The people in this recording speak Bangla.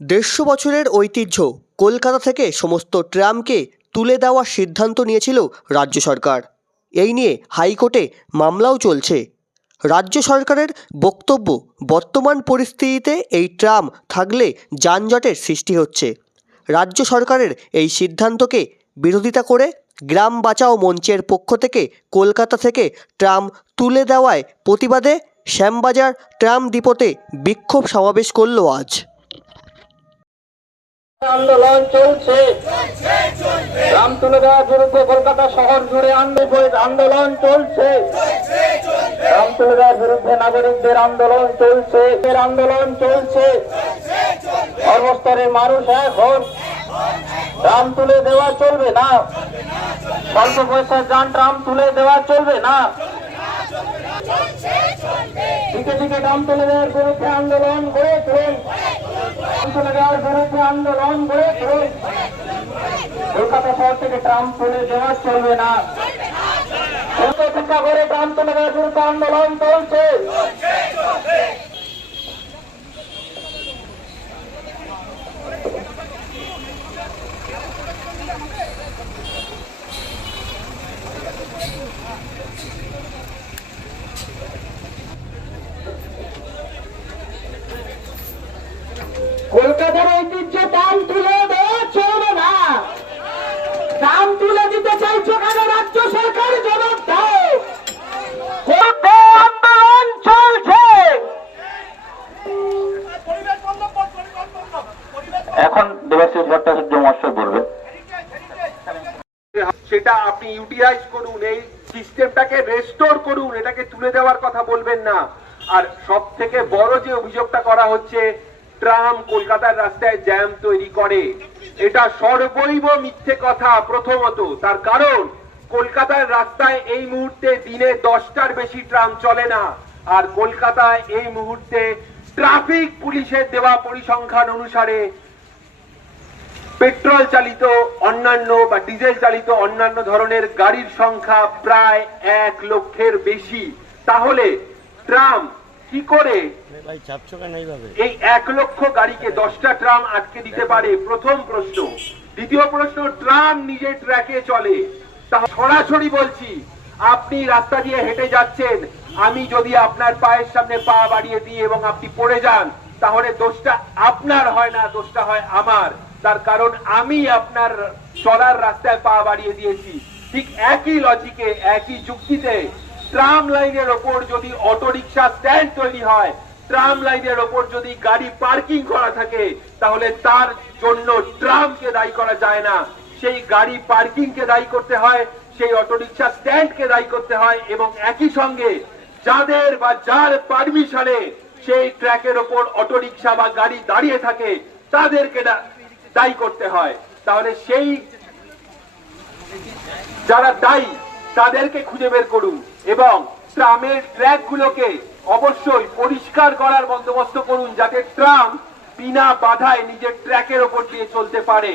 150 বছরের ঐতিহ্য কলকাতা থেকে সমস্ত ট্রামকে তুলে দেওয়ার সিদ্ধান্ত নিয়েছিল রাজ্য সরকার। এই নিয়ে হাইকোর্টে মামলাও চলছে। রাজ্য সরকারের বক্তব্য, বর্তমান পরিস্থিতিতে এই ট্রাম থাকলে যানজটের সৃষ্টি হচ্ছে। রাজ্য সরকারের এই সিদ্ধান্তকে বিরোধিতা করে গ্রাম বাঁচাও মঞ্চের পক্ষ থেকে কলকাতা থেকে ট্রাম তুলে দেওয়ায় প্রতিবাদে শ্যামবাজার ট্রাম ডিপোতে বিক্ষোভ সমাবেশ করল আজ। আন্দোলন চলছে, ট্রাম তুলে দেওয়ার বিরুদ্ধে কলকাতা শহর জুড়ে আন্দোলন চলছে, ট্রাম তুলে দেওয়ার বিরুদ্ধে নাগরিকদের আন্দোলন চলছে, সর্বস্তরের মানুষ এখন ট্রাম তুলে দেওয়া চলবে না, স্বল্প পয়সার যান ট্রাম তুলে দেওয়া চলবে না, দিকে দিকে ট্রাম তুলে দেওয়ার বিরুদ্ধে আন্দোলন গড়ে তুলুন, আন্দোলন গড়ে তুলুন। কলকাতা শহর থেকে ট্রাম তুলে দেওয়া চলবে না, অপেক্ষা করে ট্রাম তুলে দেওয়ার বিরুদ্ধে আন্দোলন চলছে। কলকাতার ঐতিহ্য ট্রাম তুলে দেওয়া চলবে না। ট্রাম তুলে দিতে চাইছো কেন রাজ্য সরকার? জবাব দাও। আন্দোলন চলছে, এখন দেবাশিস ভট্টাচার্য মহাশয় বলবেন। সেটা আপনি ইউটিলাইজ করুন, এই সিস্টেমটাকে রেস্টোর করুন, এটাকে তুলে দেওয়ার কথা বলবেন না। আর সব থেকে বড় যে অভিযোগটা করা হচ্ছে, ট্রাম কলকাতার রাস্তায় জ্যাম তৈরি করে, এটা সর্বৈব মিথ্যে কথা। প্রথমত তার কারণ কলকাতার রাস্তায় এই মুহূর্তে দিনে 10টার বেশি ট্রাম চলে না। আর কলকাতায় এই মুহূর্তে ট্রাফিক পুলিশের দেওয়া পরিসংখ্যান অনুসারে পেট্রোল চালিত অন্যান্য বা ডিজেল চালিত অন্যান্য ধরনের গাড়ির সংখ্যা প্রায় 1 লক্ষের বেশি। তাহলে ট্রাম কি করে এই 1 লক্ষ গাড়িকে 10টা ট্রাম আটকে দিতে পারে? প্রথম প্রশ্ন। দ্বিতীয় প্রশ্ন, ট্রাম নিজে ট্র্যাকে চলে, তা সরাসরি বলছি, আপনি রাস্তা দিয়ে হেঁটে যাচ্ছেন, আমি যদি আপনার পায়ের সামনে পা বাড়িয়ে দিই এবং আপনি পড়ে যান, তাহলে দোষটা আপনার হয় না, দোষটা হয় আমার। তার কারণ আমি আপনার চলার রাস্তায় পা বাড়িয়ে দিয়েছি। ঠিক একই লজিকে, একই যুক্তিতে ট্রাম লাইনের ওপর যদি অটোরিকশা স্ট্যান্ড তৈরি হয়, ট্রাম লাইনের ওপর যদি গাড়ি পার্কিং করা থাকে, তাহলে তার জন্য ট্রামকে দায়ী করা যায় না, সেই গাড়ি পার্কিংকে দায়ী করতে হয়, সেই অটোরিকশা স্ট্যান্ডকে দায়ী করতে হয়। এবং একই সঙ্গে যাদের বা যার পারমিশনে সেই ট্র্যাকের ওপর অটোরিকশা বা গাড়ি দাঁড়িয়ে থাকে, তাদেরকে দায়ী করতে হয়। তাহলে সেই যারা দায়ী তাদেরকে খুঁজে বের করুন এবং ট্রামের ট্র্যাক গুলোকে অবশ্যই পরিষ্কার করার বন্দোবস্ত করুন, যাতে ট্রাম বিনা বাধায় নিজের ট্র্যাকের ওপর দিয়ে চলতে পারে।